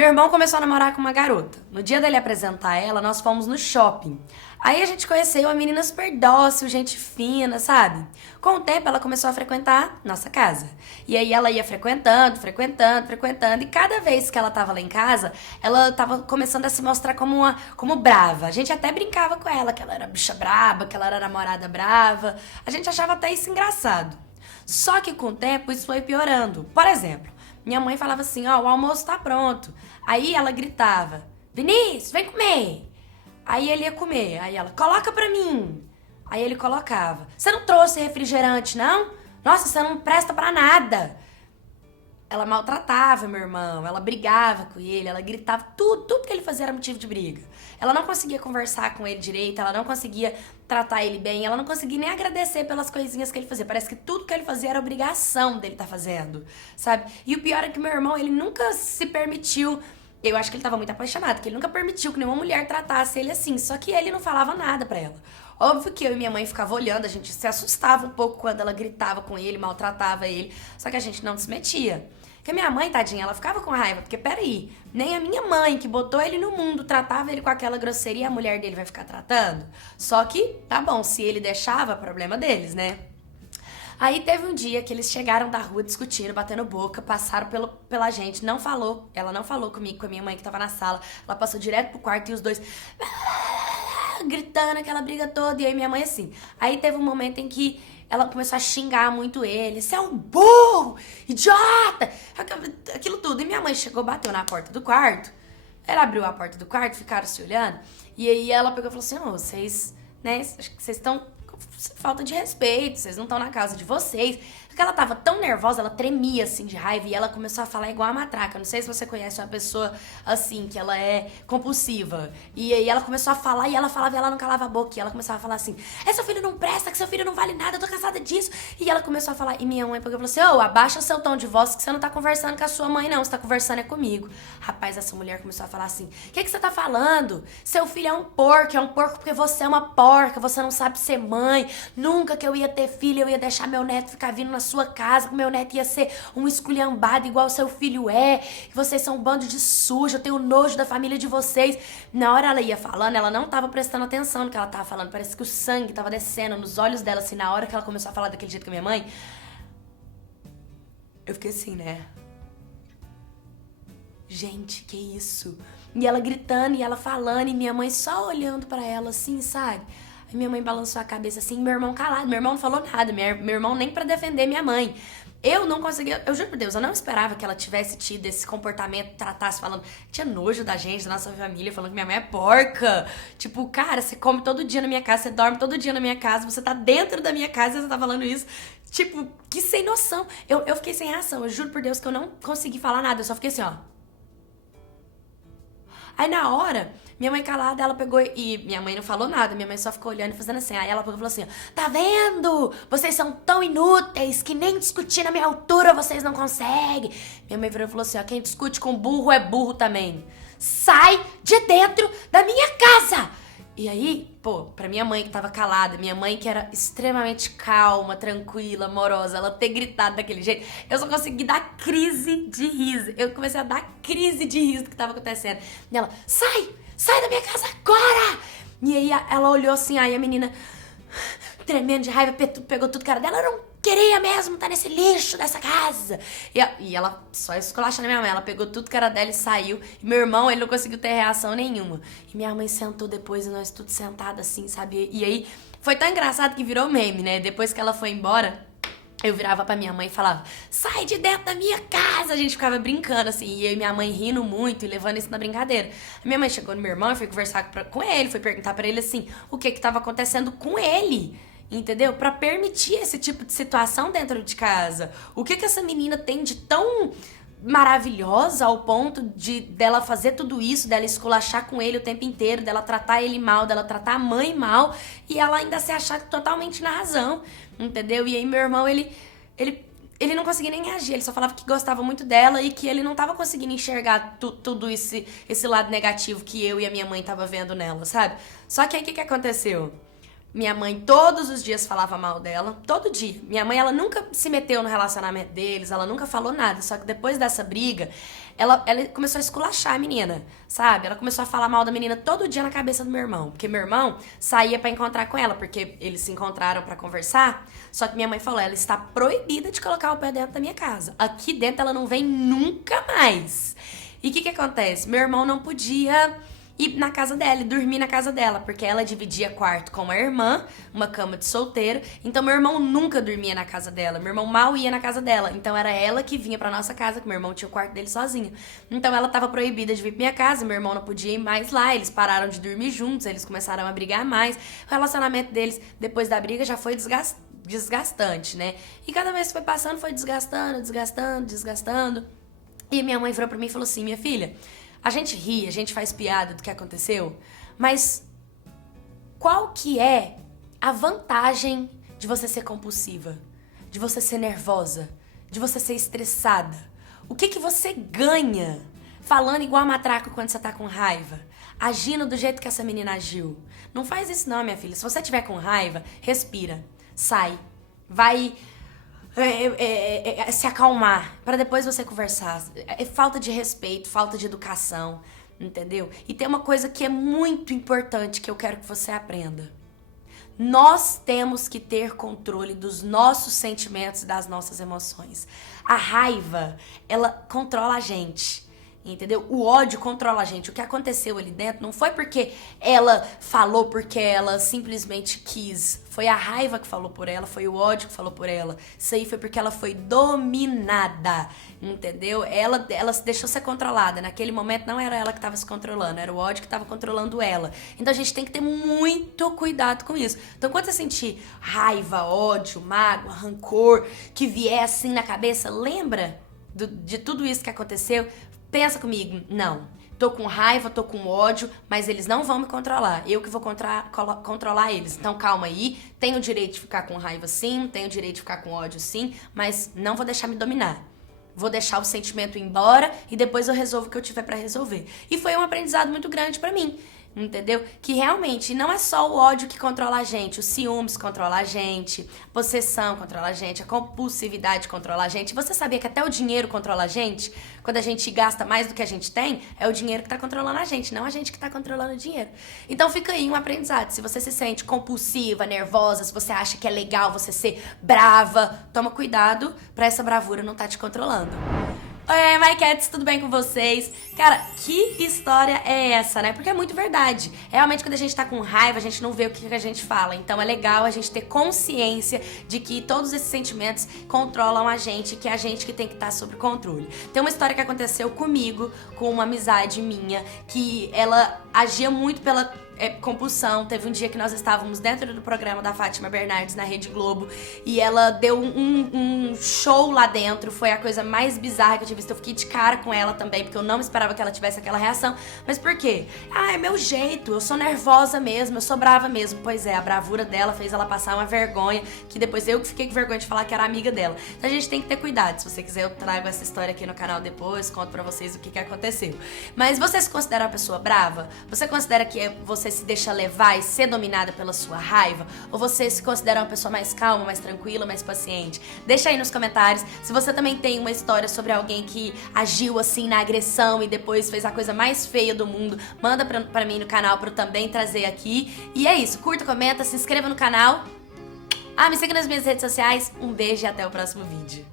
Meu irmão começou a namorar com uma garota. No dia dele apresentar ela, nós fomos no shopping. Aí a gente conheceu uma menina super dócil, gente fina, sabe? Com o tempo, ela começou a frequentar nossa casa. E aí ela ia frequentando. E cada vez que ela tava lá em casa, ela tava começando a se mostrar como brava. A gente até brincava com ela, que ela era bicha braba, que ela era namorada brava. A gente achava até isso engraçado. Só que com o tempo, isso foi piorando. Por exemplo, minha mãe falava assim, ó, o almoço tá pronto. Aí ela gritava, Vinícius, vem comer. Aí ele ia comer. Aí ela, coloca pra mim. Aí ele colocava. Você não trouxe refrigerante, não? Nossa, você não presta pra nada. Ela maltratava meu irmão, ela brigava com ele, ela gritava, tudo que ele fazia era motivo de briga. Ela não conseguia conversar com ele direito, ela não conseguia tratar ele bem, ela não conseguia nem agradecer pelas coisinhas que ele fazia. Parece que tudo que ele fazia era obrigação dele estar fazendo, sabe? E o pior é que meu irmão, ele nunca se permitiu. Eu acho que ele tava muito apaixonado, porque ele nunca permitiu que nenhuma mulher tratasse ele assim. Só que ele não falava nada pra ela. Óbvio que eu e minha mãe ficava olhando, a gente se assustava um pouco quando ela gritava com ele, maltratava ele. Só que a gente não se metia. Porque minha mãe, tadinha, ela ficava com raiva. Porque, peraí, nem a minha mãe, que botou ele no mundo, tratava ele com aquela grosseria, a mulher dele vai ficar tratando? Só que, tá bom, se ele deixava, problema deles, né? Aí teve um dia que eles chegaram da rua discutindo, batendo boca, passaram pela gente, não falou. Ela não falou comigo, com a minha mãe que tava na sala. Ela passou direto pro quarto e os dois gritando aquela briga toda. E aí minha mãe assim. Aí teve um momento em que ela começou a xingar muito ele. Você é um burro, idiota, aquilo tudo. E minha mãe chegou, bateu na porta do quarto. Ela abriu a porta do quarto, ficaram se olhando. E aí ela pegou e falou assim, ô, vocês, né, acho que vocês estão falta de respeito, vocês não estão na casa de vocês. Porque ela tava tão nervosa, ela tremia assim de raiva e ela começou a falar igual a matraca. Não sei se você conhece uma pessoa assim, que ela é compulsiva. E aí ela começou a falar e ela falava e ela não calava a boca. E ela começava a falar assim, seu filho não presta, que seu filho não vale nada, eu tô cansada disso. E ela começou a falar, e minha mãe pegou e falou assim, ô, abaixa seu tom de voz que você não tá conversando com a sua mãe não, você tá conversando é comigo. Rapaz, essa mulher começou a falar assim, o que você tá falando? Seu filho é um porco porque você é uma porca, você não sabe ser mãe. Nunca que eu ia ter filho, eu ia deixar meu neto ficar vindo na sua casa, que meu neto ia ser um esculhambado igual seu filho é, que vocês são um bando de sujo, eu tenho nojo da família de vocês. Na hora ela ia falando, ela não tava prestando atenção no que ela tava falando, parece que o sangue tava descendo nos olhos dela, assim, na hora que ela começou a falar daquele jeito com a minha mãe. Eu fiquei assim, né? Gente, que isso? E ela gritando, e ela falando, e minha mãe só olhando pra ela, assim, sabe? Aí minha mãe balançou a cabeça assim, meu irmão calado. Meu irmão não falou nada, meu irmão nem pra defender minha mãe. Eu não conseguia, eu juro por Deus, eu não esperava que ela tivesse tido esse comportamento, tratasse falando, tinha nojo da gente, da nossa família, falando que minha mãe é porca. Tipo, cara, você come todo dia na minha casa, você dorme todo dia na minha casa, você tá dentro da minha casa e você tá falando isso. Tipo, que sem noção. Eu fiquei sem reação, eu juro por Deus que eu não consegui falar nada, eu só fiquei assim, ó. Aí na hora, minha mãe calada, ela pegou e minha mãe não falou nada, minha mãe só ficou olhando e fazendo assim. Aí ela pegou e falou assim, tá vendo? Vocês são tão inúteis que nem discutir na minha altura vocês não conseguem. Minha mãe virou e falou assim, ó, quem discute com burro é burro também. Sai de dentro da minha casa! E aí, pô, pra minha mãe que tava calada, minha mãe que era extremamente calma, tranquila, amorosa, ela ter gritado daquele jeito, eu só consegui dar crise de riso. Eu comecei a dar crise de riso do que tava acontecendo. E ela, sai da minha casa agora! E aí ela olhou assim, aí a menina, tremendo de raiva, pegou tudo cara dela, eu não queria mesmo estar nesse lixo dessa casa. E ela só esculachando minha mãe, ela pegou tudo que era dela e saiu. E meu irmão, ele não conseguiu ter reação nenhuma. E minha mãe sentou depois e nós tudo sentados assim, sabe? E aí foi tão engraçado que virou meme, né? Depois que ela foi embora, eu virava pra minha mãe e falava, sai de dentro da minha casa! A gente ficava brincando, assim, e eu e minha mãe rindo muito e levando isso na brincadeira. A minha mãe chegou no meu irmão e foi conversar com ele, foi perguntar pra ele, assim, o que tava acontecendo com ele, entendeu? Pra permitir esse tipo de situação dentro de casa. O que essa menina tem de tão maravilhosa ao ponto de dela fazer tudo isso, dela esculachar com ele o tempo inteiro, dela tratar ele mal, dela tratar a mãe mal, e ela ainda se achar totalmente na razão, entendeu? E aí meu irmão, ele não conseguia nem reagir, ele só falava que gostava muito dela e que ele não tava conseguindo enxergar tudo esse lado negativo que eu e a minha mãe tava vendo nela, sabe? Só que aí o que aconteceu? Minha mãe todos os dias falava mal dela, todo dia. Minha mãe, ela nunca se meteu no relacionamento deles, ela nunca falou nada. Só que depois dessa briga, ela começou a esculachar a menina, sabe? Ela começou a falar mal da menina todo dia na cabeça do meu irmão. Porque meu irmão saía pra encontrar com ela, porque eles se encontraram pra conversar. Só que minha mãe falou, ela está proibida de colocar o pé dentro da minha casa. Aqui dentro ela não vem nunca mais. E o que acontece? Meu irmão não podia ir na casa dela e dormir na casa dela, porque ela dividia quarto com a irmã, uma cama de solteiro. Então meu irmão nunca dormia na casa dela, meu irmão mal ia na casa dela. Então era ela que vinha pra nossa casa, que meu irmão tinha o quarto dele sozinho. Então ela tava proibida de vir pra minha casa, meu irmão não podia ir mais lá, eles pararam de dormir juntos, eles começaram a brigar mais. O relacionamento deles, depois da briga, já foi desgastante, né? E cada vez que foi passando, foi desgastando. E minha mãe virou pra mim e falou assim, minha filha, a gente ri, a gente faz piada do que aconteceu, mas qual que é a vantagem de você ser compulsiva, de você ser nervosa, de você ser estressada? O que você ganha falando igual a matraca quando você tá com raiva? Agindo do jeito que essa menina agiu? Não faz isso não, minha filha. Se você tiver com raiva, respira, sai, vai se acalmar, pra depois você conversar. É falta de respeito, falta de educação, entendeu? E tem uma coisa que é muito importante que eu quero que você aprenda. Nós temos que ter controle dos nossos sentimentos e das nossas emoções. A raiva, ela controla a gente. Entendeu? O ódio controla a gente. O que aconteceu ali dentro não foi porque ela falou, porque ela simplesmente quis. Foi a raiva que falou por ela, foi o ódio que falou por ela. Isso aí foi porque ela foi dominada, entendeu? Ela deixou ser controlada. Naquele momento não era ela que estava se controlando, era o ódio que estava controlando ela. Então a gente tem que ter muito cuidado com isso. Então quando você sentir raiva, ódio, mágoa, rancor, que vier assim na cabeça, lembra de tudo isso que aconteceu. Pensa comigo, não, tô com raiva, tô com ódio, mas eles não vão me controlar, eu que vou controlar eles. Então calma aí, tenho o direito de ficar com raiva sim, tenho o direito de ficar com ódio sim, mas não vou deixar me dominar. Vou deixar o sentimento ir embora e depois eu resolvo o que eu tiver pra resolver. E foi um aprendizado muito grande pra mim. Entendeu? Que realmente não é só o ódio que controla a gente, o ciúmes controla a gente, a possessão controla a gente, a compulsividade controla a gente. Você sabia que até o dinheiro controla a gente? Quando a gente gasta mais do que a gente tem, é o dinheiro que tá controlando a gente, não a gente que tá controlando o dinheiro. Então fica aí um aprendizado. Se você se sente compulsiva, nervosa, se você acha que é legal você ser brava, toma cuidado pra essa bravura não tá te controlando. Oi, My Cats, tudo bem com vocês? Cara, que história é essa, né? Porque é muito verdade. Realmente, quando a gente tá com raiva, a gente não vê o que a gente fala. Então é legal a gente ter consciência de que todos esses sentimentos controlam a gente, que é a gente que tem que estar sob controle. Tem uma história que aconteceu comigo, com uma amizade minha, que ela agia muito pela compulsão. Teve um dia que nós estávamos dentro do programa da Fátima Bernardes na Rede Globo e ela deu um show lá dentro. Foi a coisa mais bizarra que eu tinha visto. Eu fiquei de cara com ela também, porque eu não esperava que ela tivesse aquela reação. Mas por quê? Ah, é meu jeito, eu sou nervosa mesmo, eu sou brava mesmo. Pois é, a bravura dela fez ela passar uma vergonha, que depois eu que fiquei com vergonha de falar que era amiga dela. Então a gente tem que ter cuidado. Se você quiser, eu trago essa história aqui no canal depois, conto pra vocês o que aconteceu. Mas você se considera uma pessoa brava? Você considera que você se deixa levar e ser dominada pela sua raiva? Ou você se considera uma pessoa mais calma, mais tranquila, mais paciente? Deixa aí nos comentários. Se você também tem uma história sobre alguém que agiu assim na agressão e depois fez a coisa mais feia do mundo, manda pra mim no canal pra eu também trazer aqui. E é isso, curta, comenta, se inscreva no canal. Me siga nas minhas redes sociais. Um beijo e até o próximo vídeo.